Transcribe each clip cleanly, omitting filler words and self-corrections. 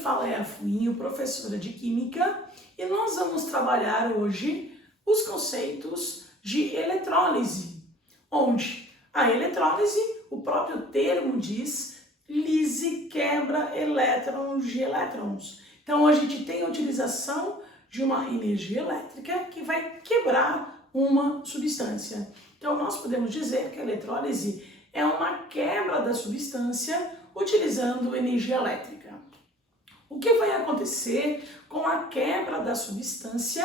fala é a Fuinho, professora de Química, e nós vamos trabalhar hoje os conceitos de eletrólise, onde a eletrólise, o próprio termo diz, lise, quebra elétrons de elétrons. Então a gente tem a utilização de uma energia elétrica que vai quebrar uma substância. Então nós podemos dizer que a eletrólise é uma quebra da substância utilizando energia elétrica. O que vai acontecer com a quebra da substância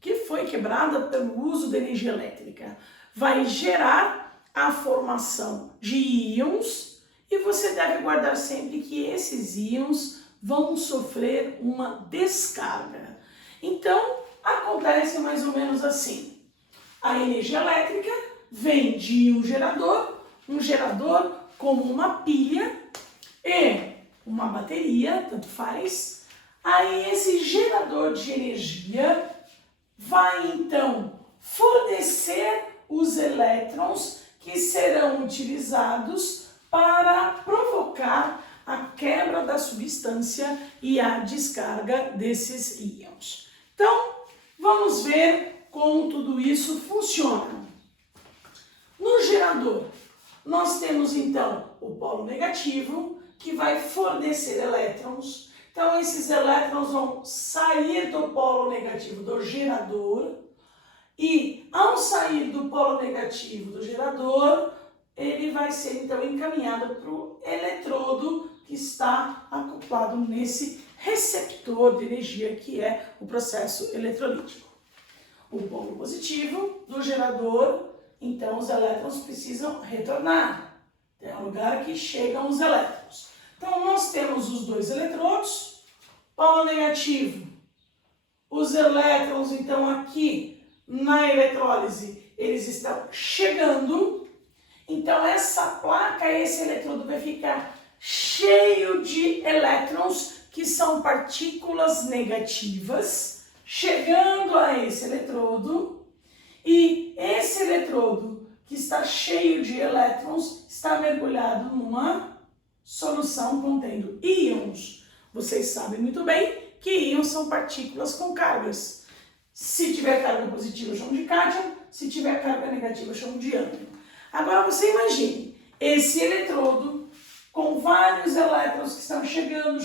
que foi quebrada pelo uso da energia elétrica? Vai gerar a formação de íons e você deve guardar sempre que esses íons vão sofrer uma descarga. Então, acontece mais ou menos assim. A energia elétrica vem de um gerador como uma pilha e uma bateria, tanto faz. Aí esse gerador de energia vai então fornecer os elétrons que serão utilizados para provocar a quebra da substância e a descarga desses íons. Então, vamos ver como tudo isso funciona. No gerador, nós temos então o polo negativo, que vai fornecer elétrons. Então, esses elétrons vão sair do polo negativo do gerador e, ao sair do polo negativo do gerador, ele vai ser então encaminhado para o eletrodo que está acoplado nesse receptor de energia que é o processo eletrolítico. O polo positivo do gerador, então os elétrons precisam retornar. É o lugar que chegam os elétrons. Então nós temos os dois eletrodos, polo negativo. Os elétrons então aqui na eletrólise, eles estão chegando. Então essa placa, esse eletrodo vai ficar cheio de elétrons, que são partículas negativas, chegando a esse eletrodo, e esse eletrodo que está cheio de elétrons está mergulhado numa solução contendo íons. Vocês sabem muito bem que íons são partículas com cargas. Se tiver carga positiva, eu chamo de cátion, se tiver carga negativa, eu chamo de ânion. Agora você imagine esse eletrodo com vários elétrons que estão chegando,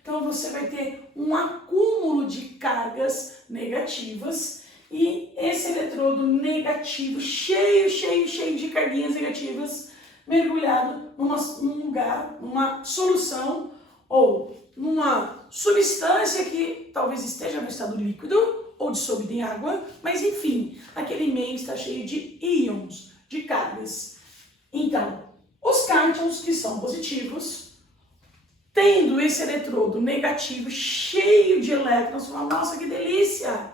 então você vai ter um acúmulo de cargas negativas e esse eletrodo negativo, cheio de carguinhas negativas, mergulhado num lugar, numa solução ou numa substância que talvez esteja no estado líquido ou dissolvida em água, mas enfim, aquele meio está cheio de íons, de cargas. Então, os cátions, que são positivos, tendo esse eletrodo negativo cheio de elétrons, falam, nossa, que delícia!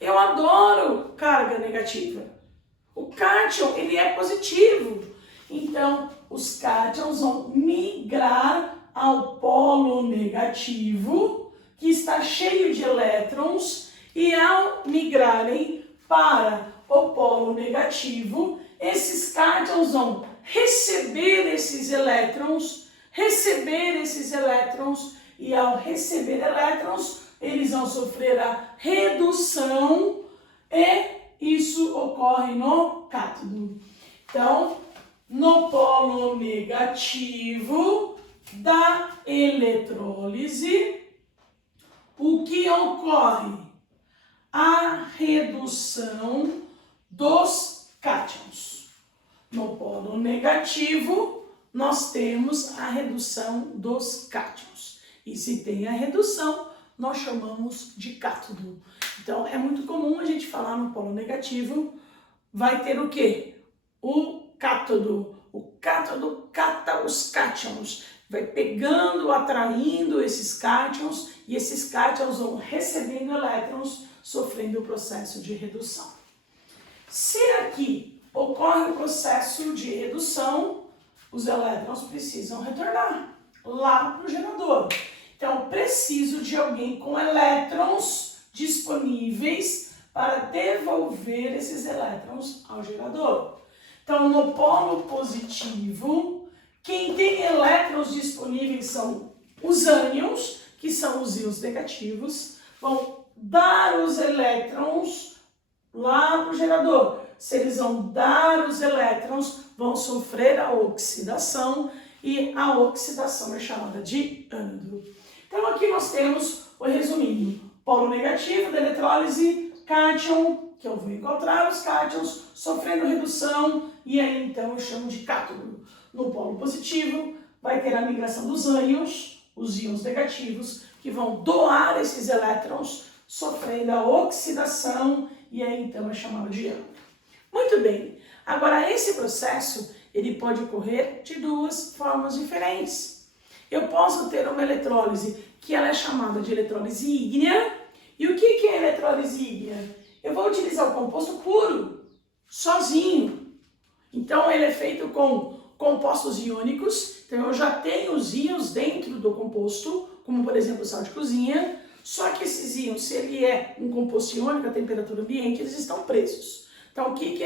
Eu adoro carga negativa. O cátion, ele é positivo. Então, os cátions vão migrar ao polo negativo, que está cheio de elétrons, e ao migrarem para o polo negativo, esses cátions vão receber esses elétrons, e ao receber elétrons, eles vão sofrer a redução e isso ocorre no cátodo. Então, no polo negativo da eletrólise, o que ocorre? A redução dos cátions. No polo negativo, nós temos a redução dos cátions. E se tem a redução, nós chamamos de cátodo. Então, é muito comum a gente falar no polo negativo, vai ter o quê? O cátodo. O cátodo cata os cátions, vai pegando, atraindo esses cátions, e esses cátions vão recebendo elétrons, sofrendo o processo de redução. Se aqui ocorre o processo de redução, os elétrons precisam retornar lá para o gerador. Então, preciso de alguém com elétrons disponíveis para devolver esses elétrons ao gerador. Então, no polo positivo, quem tem elétrons disponíveis são Os ânions, que são os íons negativos, vão dar os elétrons lá para o gerador. Se eles vão dar os elétrons, vão sofrer a oxidação, e a oxidação é chamada de ânodo. Então aqui nós temos o resuminho. Polo negativo da eletrólise, cátion, que eu vou encontrar os cátions sofrendo redução, e aí então eu chamo de cátodo. No polo positivo vai ter a migração dos ânions, os íons negativos, que vão doar esses elétrons, sofrendo a oxidação, e aí então é chamado de ânodo. Muito bem, agora esse processo ele pode ocorrer de duas formas diferentes. Eu posso ter uma eletrólise que ela é chamada de eletrólise ígnea. E o que é eletrólise ígnea? Eu vou utilizar o composto puro, sozinho. Então ele é feito com compostos iônicos, então eu já tenho os íons dentro do composto, como por exemplo o sal de cozinha, só que esses íons, se ele é um composto iônico a temperatura ambiente, eles estão presos. Então o que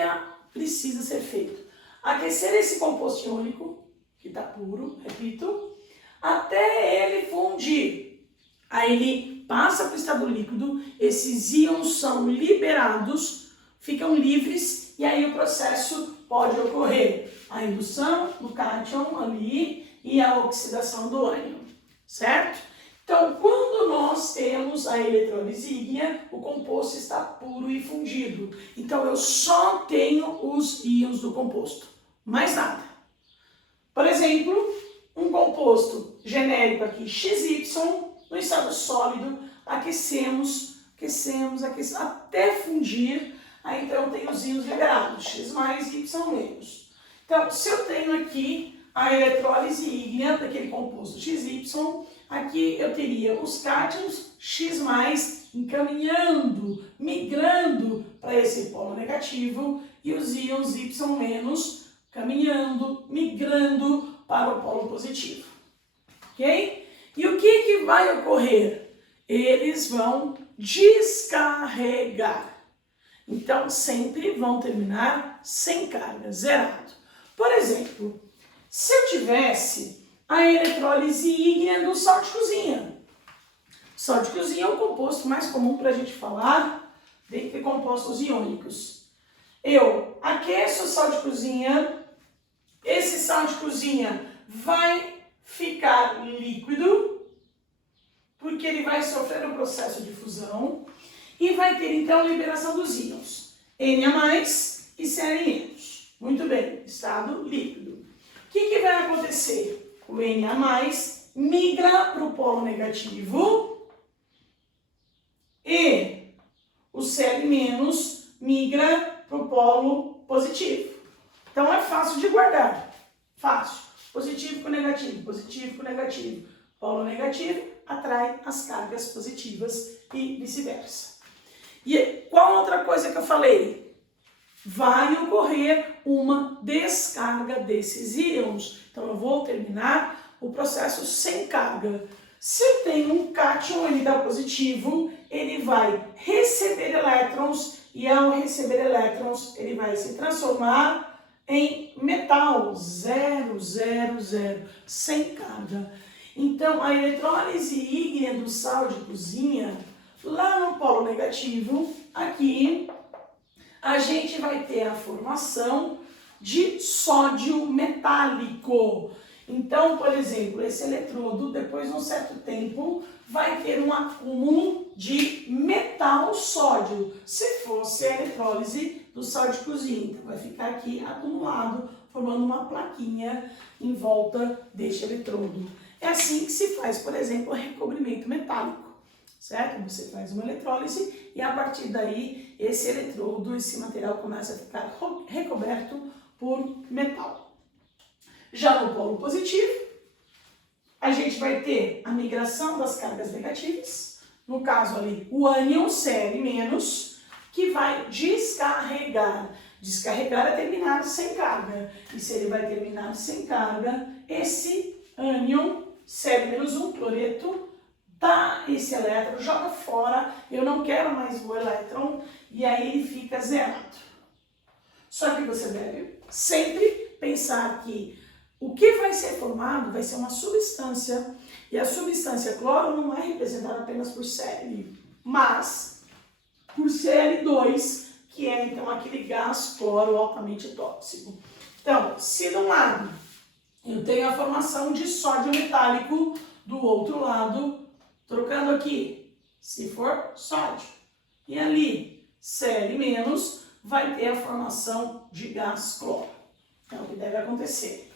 precisa ser feito? Aquecer esse composto iônico, que está puro, repito, até ele fundir. Aí ele passa para o estado líquido, esses íons são liberados, ficam livres, e aí o processo pode ocorrer a indução do cátion ali e a oxidação do ânion, certo? Então, quando nós temos a eletrólise ígnea, o composto está puro e fundido. Então, eu só tenho os íons do composto, mais nada. Por exemplo, um composto genérico aqui, XY, no estado sólido, aquecemos até fundir, aí então tem os íons liberados, X mais, Y menos. Então, se eu tenho aqui a eletrólise ígnea daquele composto XY, aqui eu teria os cátions X mais encaminhando, migrando para esse polo negativo, e os íons Y menos caminhando, migrando para o polo positivo. Ok? E o que vai ocorrer? Eles vão descarregar. Então, sempre vão terminar sem carga, zerado. Por exemplo, se eu tivesse a eletrólise ígnea do sal de cozinha. Sal de cozinha é o composto mais comum para a gente falar dentre compostos iônicos. Eu aqueço o sal de cozinha, esse sal de cozinha vai ficar líquido, porque ele vai sofrer um processo de fusão, e vai ter então liberação dos íons Na+ e Cl-. Muito bem, estado líquido. O que vai acontecer? O Na+ migra para o polo negativo e o Cl- migra para o polo positivo. Então é fácil de guardar. Fácil. Positivo com negativo, positivo com negativo. Polo negativo atrai as cargas positivas e vice-versa. E qual outra coisa que eu falei? Vai ocorrer uma descarga desses íons. Então eu vou terminar o processo sem carga. Se eu tenho um cátion, ele dá positivo, ele vai receber elétrons, e ao receber elétrons, ele vai se transformar em metal, 0, 0, 0, sem carga. Então, a eletrólise ígnea do sal de cozinha, lá no polo negativo, aqui, a gente vai ter a formação de sódio metálico. Então, por exemplo, esse eletrodo, depois de um certo tempo, vai ter um acúmulo de metal sódio, se fosse a eletrólise do sal de cozinha. Então, vai ficar aqui acumulado, formando uma plaquinha em volta deste eletrodo. É assim que se faz, por exemplo, o recobrimento metálico, certo? Você faz uma eletrólise e a partir daí esse eletrodo, esse material começa a ficar recoberto por metal. Já no polo positivo, a gente vai ter a migração das cargas negativas, no caso ali o ânion Cl-, que vai descarregar. Descarregar é terminar sem carga. E se ele vai terminar sem carga, esse ânion Cl-, cloreto, dá esse elétron, joga fora, eu não quero mais o elétron, e aí ele fica zerado. Só que você deve sempre pensar que O que vai ser formado vai ser uma substância, e a substância cloro não é representada apenas por Cl, mas por Cl2, que é então aquele gás cloro altamente tóxico. Então, se de um lado eu tenho a formação de sódio metálico, do outro lado, trocando aqui, se for sódio, e ali Cl- vai ter a formação de gás cloro. Então, o que deve acontecer?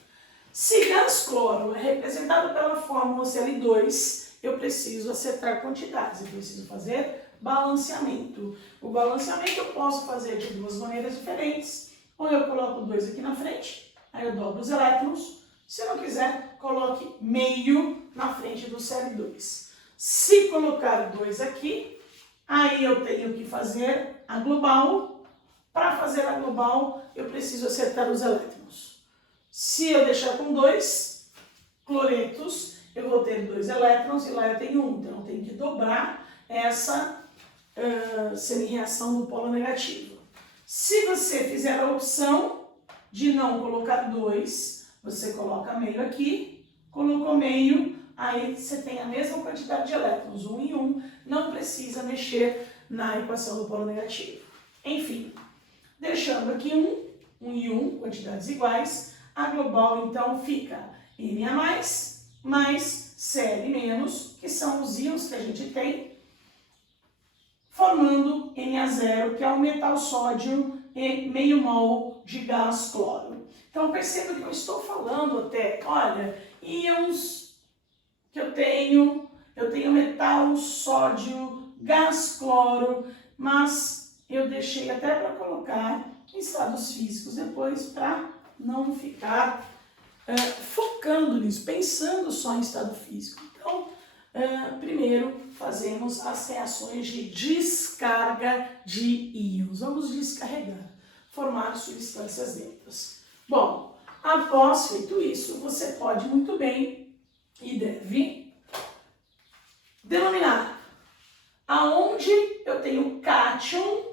Se gás cloro é representado pela fórmula Cl2, eu preciso acertar quantidades, eu preciso fazer balanceamento. O balanceamento eu posso fazer de duas maneiras diferentes. Ou eu coloco 2 aqui na frente, aí eu dobro os elétrons. Se eu não quiser, coloque meio na frente do Cl2. Se colocar 2 aqui, aí eu tenho que fazer a global. Para fazer a global, eu preciso acertar os elétrons. Se eu deixar com 2 cloretos, eu vou ter 2 elétrons e lá eu tenho 1. Então, eu tenho que dobrar essa semi-reação do polo negativo. Se você fizer a opção de não colocar 2, você coloca meio aqui, colocou meio, aí você tem a mesma quantidade de elétrons, 1 e 1, não precisa mexer na equação do polo negativo. Enfim, deixando aqui 1 e 1, quantidades iguais, a global então fica Na+, mais Cl-, que são os íons que a gente tem, formando Na0, que é o metal sódio e meio mol de gás cloro. Então perceba que eu estou falando até, olha, íons que eu tenho metal sódio, gás cloro, mas eu deixei até para colocar em estados físicos depois para não ficar focando nisso, pensando só em estado físico. Então, primeiro fazemos as reações de descarga de íons. Vamos descarregar, formar substâncias neutras. Bom, após feito isso, você pode muito bem e deve denominar aonde eu tenho cátion,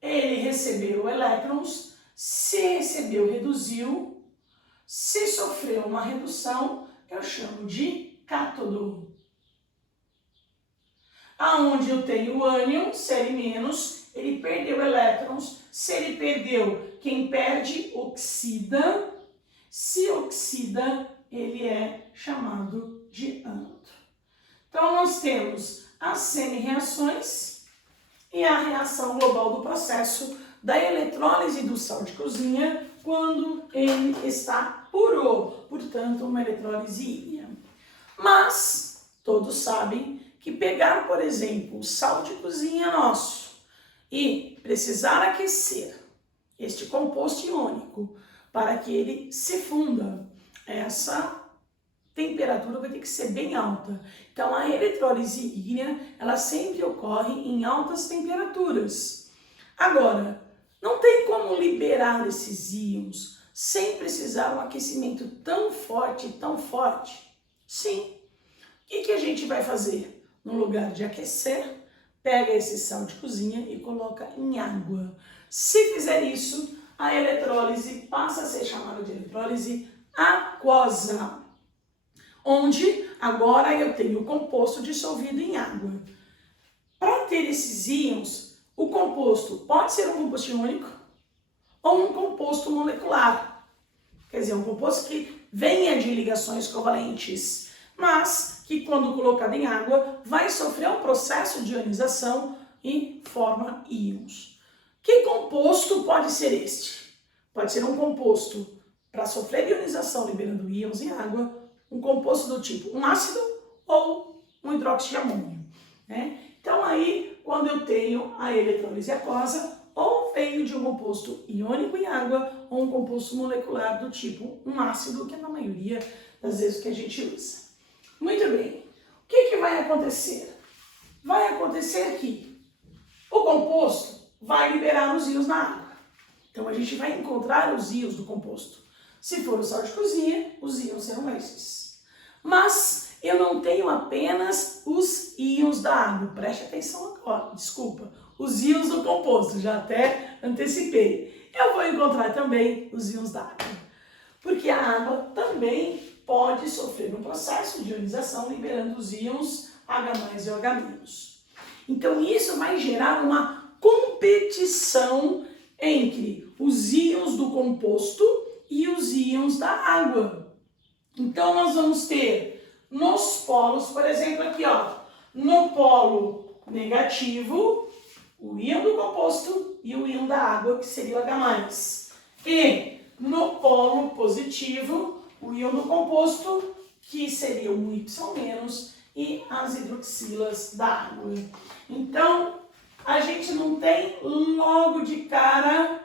ele recebeu elétrons, se recebeu, reduziu, se sofreu uma redução, eu chamo de cátodo. Aonde eu tenho o ânion, Cl-, ele perdeu elétrons, se ele perdeu, quem perde oxida, se oxida, ele é chamado de ânodo. Então, nós temos as semi-reações e a reação global do processo da eletrólise do sal de cozinha quando ele está puro, portanto, uma eletrólise ígnea. Mas, todos sabem que pegar, por exemplo, o sal de cozinha nosso e precisar aquecer este composto iônico para que ele se funda, essa temperatura vai ter que ser bem alta. Então, a eletrólise ígnea, ela sempre ocorre em altas temperaturas. Agora, não tem como liberar esses íons sem precisar de um aquecimento tão forte, tão forte? Sim. O que a gente vai fazer? No lugar de aquecer, pega esse sal de cozinha e coloca em água. Se fizer isso, a eletrólise passa a ser chamada de eletrólise aquosa, onde agora eu tenho o composto dissolvido em água. Para ter esses íons, o composto pode ser um composto iônico ou um composto molecular. Quer dizer, um composto que venha de ligações covalentes, mas que quando colocado em água vai sofrer um processo de ionização e forma íons. Que composto pode ser este? Pode ser um composto para sofrer ionização liberando íons em água, um composto do tipo um ácido ou um hidróxido de amônio, né? Então aí, quando eu tenho a eletrólise aquosa, ou venho de um composto iônico em água, ou um composto molecular do tipo um ácido, que é na maioria das vezes que a gente usa. Muito bem, o que vai acontecer? Vai acontecer que o composto vai liberar os íons na água. Então a gente vai encontrar os íons do composto. Se for o sal de cozinha, os íons serão esses. Mas eu não tenho apenas os íons da água. Preste atenção agora, desculpa. Os íons do composto, já até antecipei. Eu vou encontrar também os íons da água. Porque a água também pode sofrer um processo de ionização, liberando os íons H+ e OH-. Então, isso vai gerar uma competição entre os íons do composto e os íons da água. Então, nós vamos ter nos polos, por exemplo, aqui, ó, no polo negativo, o íon do composto e o íon da água, que seria o H+. E no polo positivo, o íon do composto, que seria o Y- e as hidroxilas da água. Então, a gente não tem logo de cara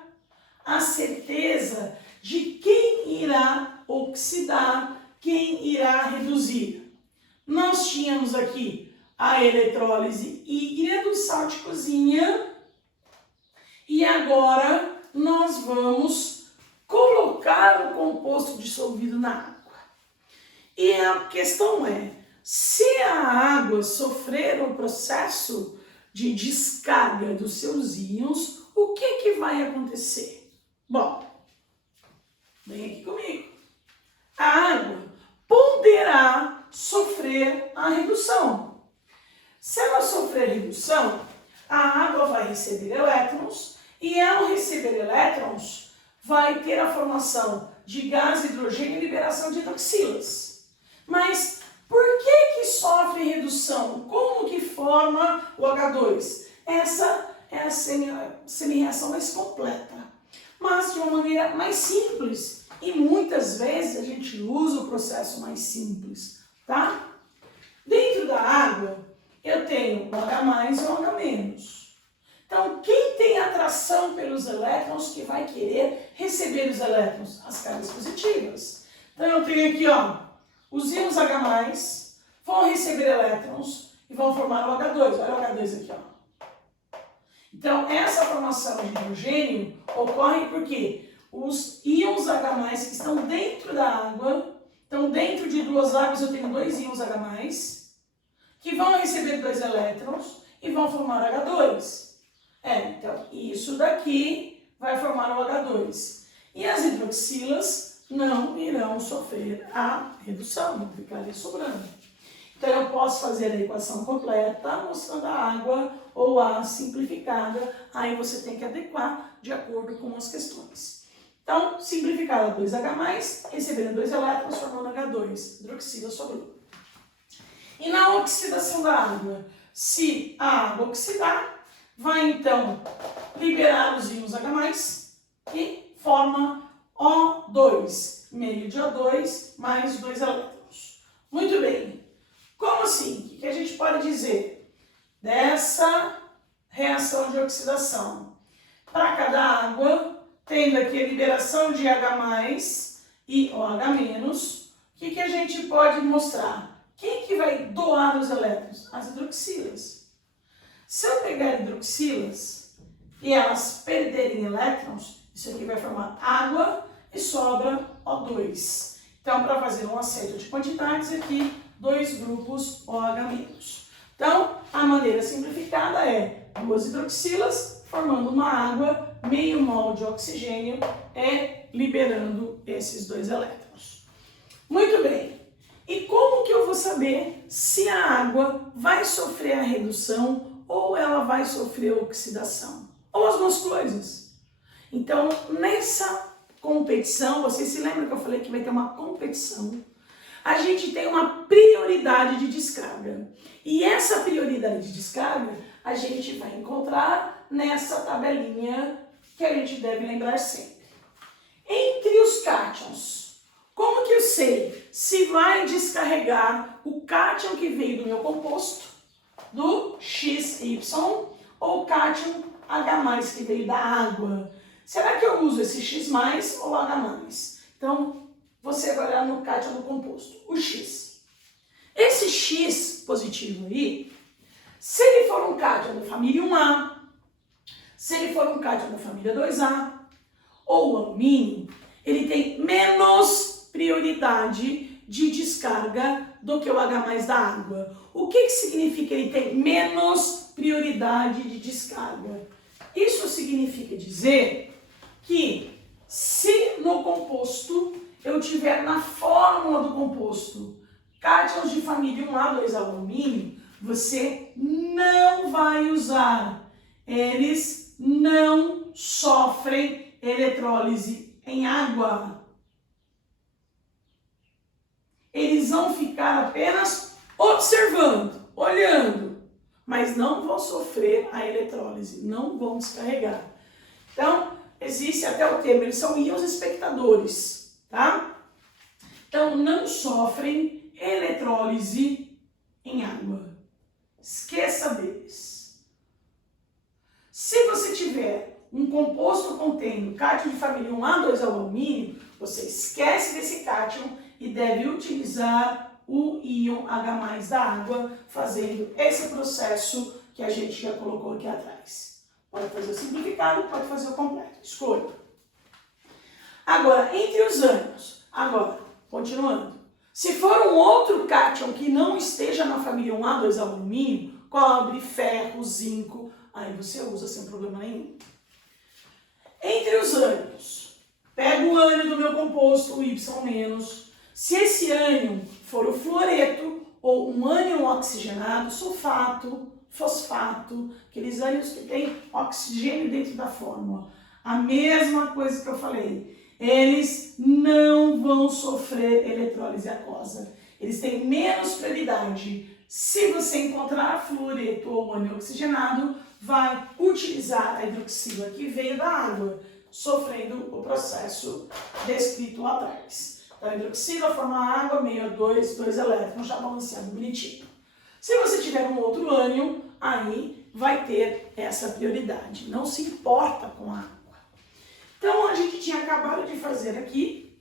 a certeza de quem irá oxidar, quem irá reduzir. Nós tínhamos aqui a eletrólise ígnea do sal de cozinha e agora nós vamos colocar o composto dissolvido na água. E a questão é, se a água sofrer o processo de descarga dos seus íons, o que vai acontecer? Bom, vem aqui comigo. A água poderá sofrer a redução. Se ela sofrer redução, a água vai receber elétrons e ao receber elétrons, vai ter a formação de gás hidrogênio e liberação de hidroxilas. Mas por que sofre redução? Como que forma o H2? Essa é a semi-reação mais completa, mas de uma maneira mais simples. E muitas vezes a gente usa o processo mais simples, tá? Dentro da água, eu tenho o H+ e o OH-. Então, quem tem atração pelos elétrons que vai querer receber os elétrons? As cargas positivas. Então, eu tenho aqui, ó, os íons H+ vão receber elétrons e vão formar o H2. Olha o H2 aqui, ó. Então, essa formação de hidrogênio ocorre porque os íons H+ que estão dentro da água, então dentro de duas águas eu tenho dois íons H+, que vão receber dois elétrons e vão formar H2. Então isso daqui vai formar o H2. E as hidroxilas não irão sofrer a redução, não ficaria sobrando. Então eu posso fazer a equação completa mostrando a água ou a simplificada, aí você tem que adequar de acordo com as questões. Então, simplificada 2H+, recebendo dois elétrons, formando H2, hidroxila sobrou. E na oxidação da água, se a água oxidar, vai então liberar os íons H+, e forma O2, meio de O2 mais dois elétrons. Muito bem. Como assim? O que a gente pode dizer dessa reação de oxidação? Para cada água, tendo aqui a liberação de H+ e OH-, o que a gente pode mostrar? Quem que vai doar os elétrons? As hidroxilas. Se eu pegar hidroxilas e elas perderem elétrons, isso aqui vai formar água e sobra O2. Então, para fazer um acerto de quantidades aqui, dois grupos OH-. Então, a maneira simplificada é duas hidroxilas formando uma água, meio mol de oxigênio liberando esses dois elétrons. Muito bem. E como que eu vou saber se a água vai sofrer a redução ou ela vai sofrer a oxidação? Ou as duas coisas. Então, nessa competição, vocês se lembram que eu falei que vai ter uma competição? A gente tem uma prioridade de descarga. E essa prioridade de descarga a gente vai encontrar nessa tabelinha que a gente deve lembrar sempre. Entre os cátions, como que eu sei se vai descarregar o cátion que veio do meu composto, do XY, ou o cátion H+, que veio da água? Será que eu uso esse X+, ou H+? Então, você vai olhar no cátion do composto, o X. Esse X positivo aí, se ele for um cátion da família 1A, se ele for um cátion da família 2A, ou o alumínio, ele tem menos prioridade de descarga do que o H+ da água. O que significa ele tem menos prioridade de descarga? Isso significa dizer que se no composto eu tiver na fórmula do composto cátions de família 1A2 alumínio, você não vai usar. Eles não sofrem eletrólise em água. Eles vão ficar apenas observando, olhando, mas não vão sofrer a eletrólise, não vão descarregar. Então, existe até o termo, eles são íons espectadores, tá? Então, não sofrem eletrólise em água. Esqueça deles. Se você tiver um composto contendo cátion de família 1A2 alumínio, você esquece desse cátion e deve utilizar o íon H+ da água, fazendo esse processo que a gente já colocou aqui atrás. Pode fazer o simplificado, pode fazer o completo. Escolha. Agora, entre os ânions, continuando. Se for um outro cátion que não esteja na família 1A2 alumínio, cobre, ferro, zinco, aí você usa sem problema nenhum. Entre os ânions, pego o ânion do meu composto, o Y-. Se esse ânion for o fluoreto ou um ânion oxigenado, sulfato, fosfato, aqueles ânions que têm oxigênio dentro da fórmula, a mesma coisa que eu falei. Eles não vão sofrer eletrólise aquosa. Eles têm menos prioridade. Se você encontrar fluoreto ou ânion oxigenado, vai utilizar a hidroxila que veio da água, sofrendo o processo descrito lá atrás. Então, a hidroxila forma água, meio a 2 elétrons, já balanceado bonitinho. Se você tiver um outro ânion, aí vai ter essa prioridade. Não se importa com a água. Então, a gente tinha acabado de fazer aqui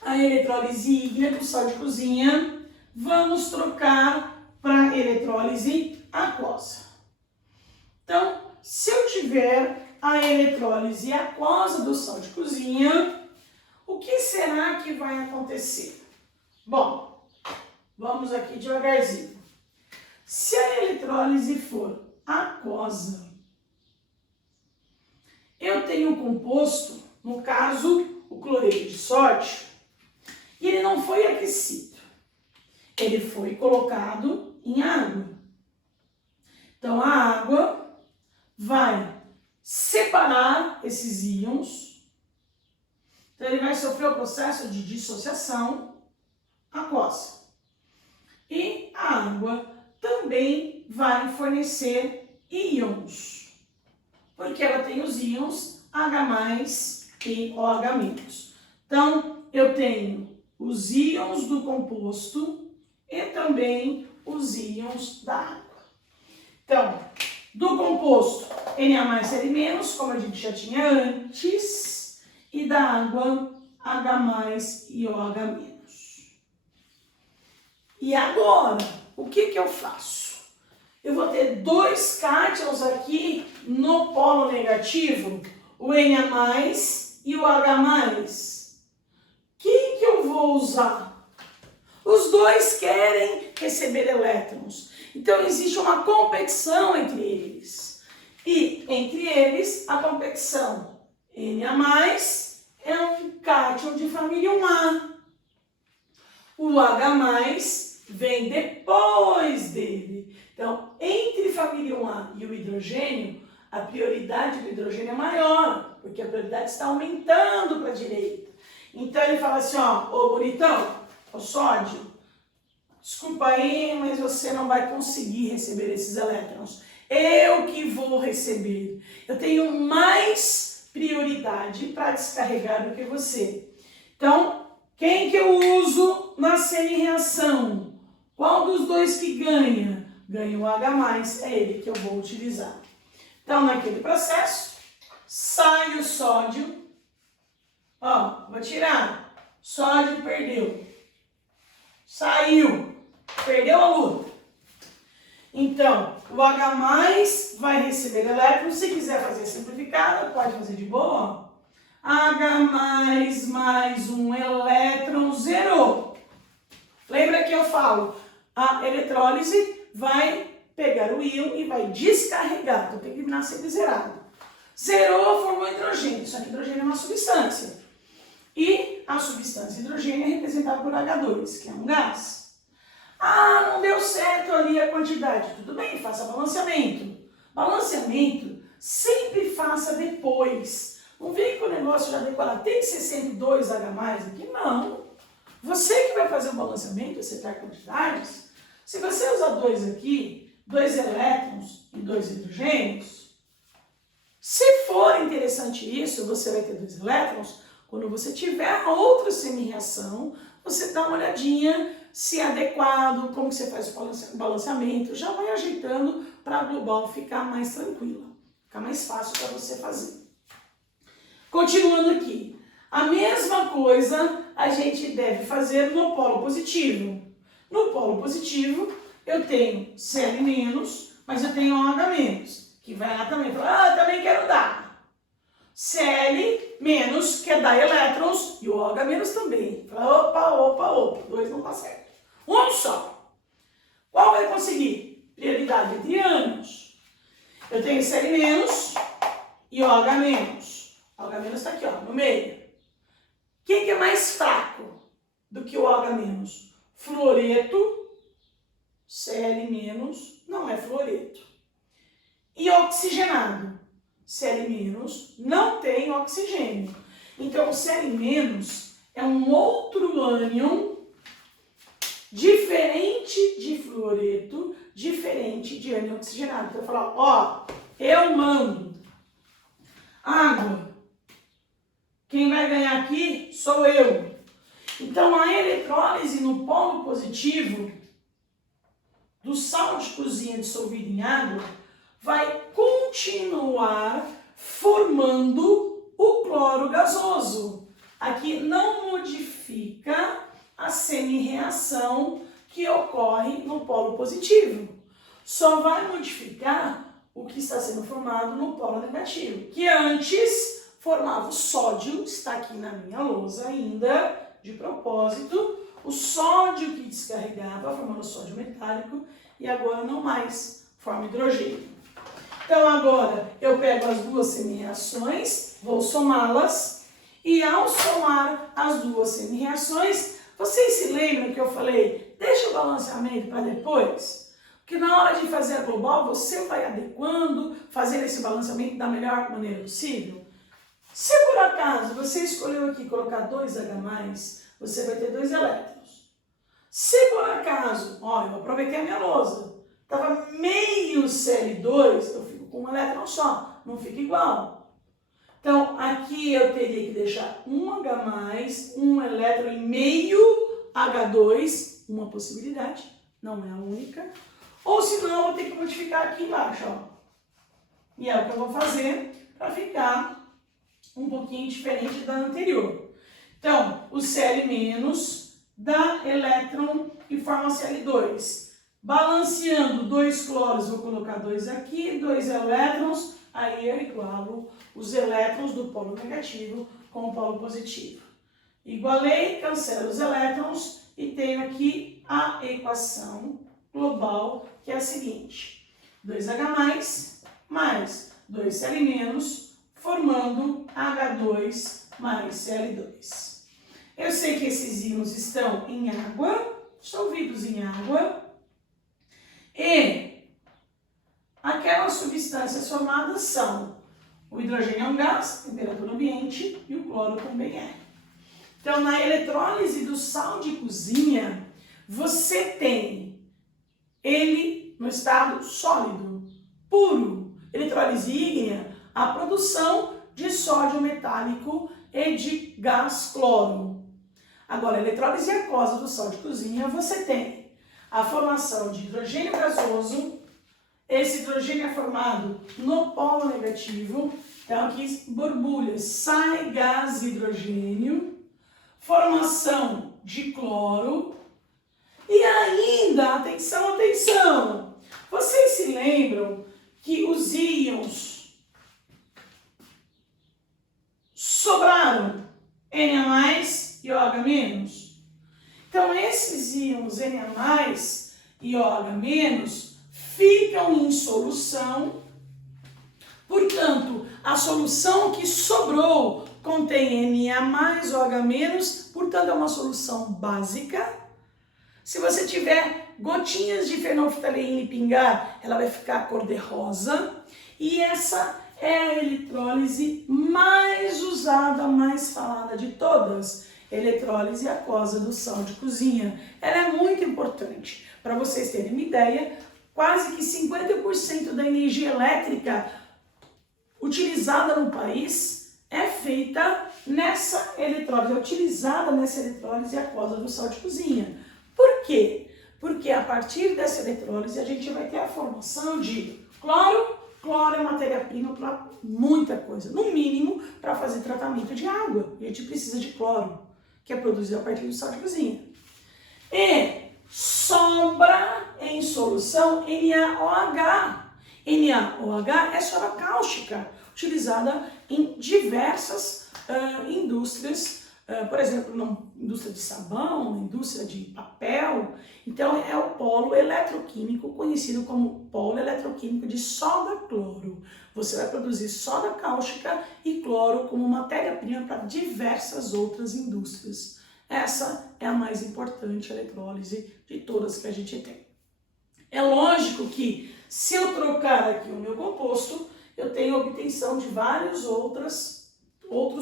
a eletrólise ígnea do sal de cozinha. Vamos trocar para eletrólise aquosa. Então, se eu tiver a eletrólise aquosa do sal de cozinha, o que será que vai acontecer? Bom, vamos aqui devagarzinho. Se a eletrólise for aquosa, eu tenho um composto, no caso, o cloreto de sódio, e ele não foi aquecido. Ele foi colocado em água. Então, a água vai separar esses íons. Então, ele vai sofrer o processo de dissociação aquosa. E a água também vai fornecer íons, porque ela tem os íons H+ e OH-. Então, eu tenho os íons do composto e também os íons da água. Então, do composto Na+, L-, como a gente já tinha antes, e da água H+ e OH-. E agora, o que eu faço? Eu vou ter dois cátions aqui no polo negativo, o Na+ e o H+. Quem que eu vou usar? Os dois querem receber elétrons. Então, existe uma competição entre eles. E, entre eles, a competição Na+ é um cátion de família 1A. O H+ vem depois dele. Então, entre família 1A e o hidrogênio, a prioridade do hidrogênio é maior, porque a prioridade está aumentando para a direita. Então, ele fala assim, ô bonitão, ô sódio, desculpa aí, mas você não vai conseguir receber esses elétrons. Eu que vou receber. Eu tenho mais prioridade para descarregar do que você. Então, quem que eu uso na semi-reação? Qual dos dois que ganha? Ganha o H+, é ele que eu vou utilizar. Então, naquele processo, sai o sódio. Vou tirar. Sódio perdeu. Saiu. Perdeu a luta. Então, o H+ vai receber elétrons. Se quiser fazer simplificado, pode fazer de boa. H+ mais um elétron, zerou. Lembra que eu falo, a eletrólise vai pegar o íon e vai descarregar. Então, tem que eliminar sempre zerado. Zerou, formou hidrogênio. Só que hidrogênio é uma substância. E a substância hidrogênio é representada por H2, que é um gás. Ah, não deu certo ali a quantidade. Tudo bem, faça balanceamento. Balanceamento sempre faça depois. Não vem com o negócio já decorar, tem que ser sempre 2H+, aqui não. Você que vai fazer o balanceamento, acertar quantidades, se você usar 2 aqui, 2 elétrons e 2 hidrogênios, se for interessante isso, você vai ter 2 elétrons, quando você tiver a outra semi-reação, você dá uma olhadinha se é adequado, como que você faz o balanceamento, já vai ajeitando para a global ficar mais tranquila, ficar mais fácil para você fazer. Continuando aqui, a mesma coisa a gente deve fazer no polo positivo. No polo positivo, eu tenho Cl-, mas eu tenho OH-, que vai lá também falar, também quero dar. Cl-, quer dar elétrons, e o OH- também. Fala, opa, 2 não tá certo. Um só. Qual vai conseguir? Prioridade entre ânions. Eu tenho Cl- e OH-. OH- está aqui, ó, no meio. Quem que é mais fraco do que o OH-? Fluoreto, Cl- não é fluoreto. E oxigenado, Cl- não tem oxigênio. Então, o Cl- é um outro ânion diferente de fluoreto, diferente de ânion oxigenado. Então, eu falo, ó, eu mando água. Quem vai ganhar aqui sou eu. Então, a eletrólise no polo positivo do sal de cozinha dissolvido em água vai continuar formando o cloro gasoso. Aqui não modifica a semi-reação que ocorre no polo positivo. Só vai modificar o que está sendo formado no polo negativo, que antes formava o sódio, está aqui na minha lousa ainda, de propósito, o sódio que descarregava, formando o sódio metálico, e agora não mais, forma hidrogênio. Então agora eu pego as duas semi-reações, vou somá-las, e ao somar as duas semi-reações, vocês se lembram que eu falei, deixa o balanceamento para depois? Porque na hora de fazer a global, você vai adequando, fazendo esse balanceamento da melhor maneira possível. Se por acaso você escolheu aqui colocar 2H+, você vai ter 2 elétrons. Se por acaso, ó, eu aproveitei a minha lousa, estava meio Cl2, eu fico com um elétron só, não fica igual. Então, aqui eu teria que deixar um H+, um elétron e meio H2, uma possibilidade, não é a única. Ou senão eu vou ter que modificar aqui embaixo, ó. E é o que eu vou fazer para ficar um pouquinho diferente da anterior. Então, o Cl- dá elétron e forma Cl2. Balanceando 2 cloros, vou colocar 2 aqui, 2 elétrons, aí eu igualo os elétrons do polo negativo com o polo positivo. Igualei, cancelo os elétrons e tenho aqui a equação global, que é a seguinte: 2H+, mais 2 Cl-, formando H2 mais Cl2. Eu sei que esses íons estão em água, dissolvidos em água, e aquelas substâncias formadas são o hidrogênio é um gás, temperatura ambiente, e o cloro também é. Então, na eletrólise do sal de cozinha, você tem ele no estado sólido, puro. Eletrólise ígnea, a produção de sódio metálico e de gás cloro. Agora, a eletrólise aquosa do sal de cozinha, você tem a formação de hidrogênio gasoso. Esse hidrogênio é formado no polo negativo, então aqui borbulha, sai gás hidrogênio, formação de cloro, e ainda, atenção, vocês se lembram que os íons sobraram Na+ e OH-. Então, esses íons Na+ e OH- ficam em solução, portanto, a solução que sobrou contém Na+OH-, portanto é uma solução básica. Se você tiver gotinhas de fenolftaleína e pingar, ela vai ficar cor-de-rosa. E essa é a eletrólise mais usada, mais falada de todas. Eletrólise aquosa do sal de cozinha. Ela é muito importante. Para vocês terem uma ideia, quase que 50% da energia elétrica utilizada no país é feita nessa eletrólise, é utilizada nessa eletrólise aquosa do sal de cozinha. Por quê? Porque a partir dessa eletrólise a gente vai ter a formação de cloro. Cloro é matéria-prima para muita coisa, no mínimo para fazer tratamento de água. A gente precisa de cloro, que é produzido a partir do sal de cozinha. E sobra em solução NaOH. NaOH é soda cáustica, utilizada em diversas indústrias, por exemplo, na indústria de sabão, na indústria de papel. Então é o polo eletroquímico, conhecido como polo eletroquímico de soda-cloro. Você vai produzir soda cáustica e cloro como matéria-prima para diversas outras indústrias. Essa é a mais importante eletrólise de todas que a gente tem. É lógico que se eu trocar aqui o meu composto, eu tenho obtenção de vários outros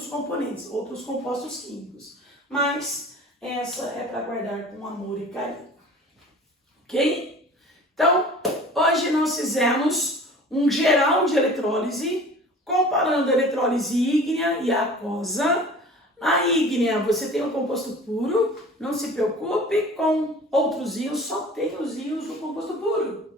componentes, outros compostos químicos. Mas essa é para guardar com amor e carinho. Ok? Então, hoje nós fizemos um geral de eletrólise, comparando a eletrólise ígnea e a aquosa. Na ígnea, você tem um composto puro, não se preocupe com outros íons, só tem os íons do composto puro.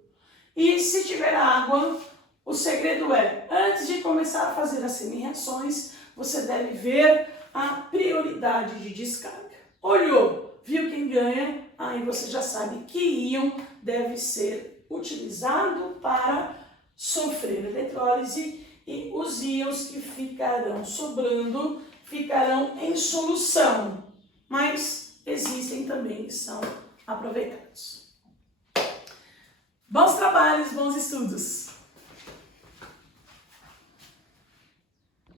E se tiver água, o segredo é, antes de começar a fazer as semi-reações, você deve ver a prioridade de descarga. Olhou, viu quem ganha, aí você já sabe que íon deve ser utilizado para sofrer eletrólise e os íons que ficarão sobrando ficarão em solução, mas existem também que são aproveitados. Bons trabalhos, bons estudos!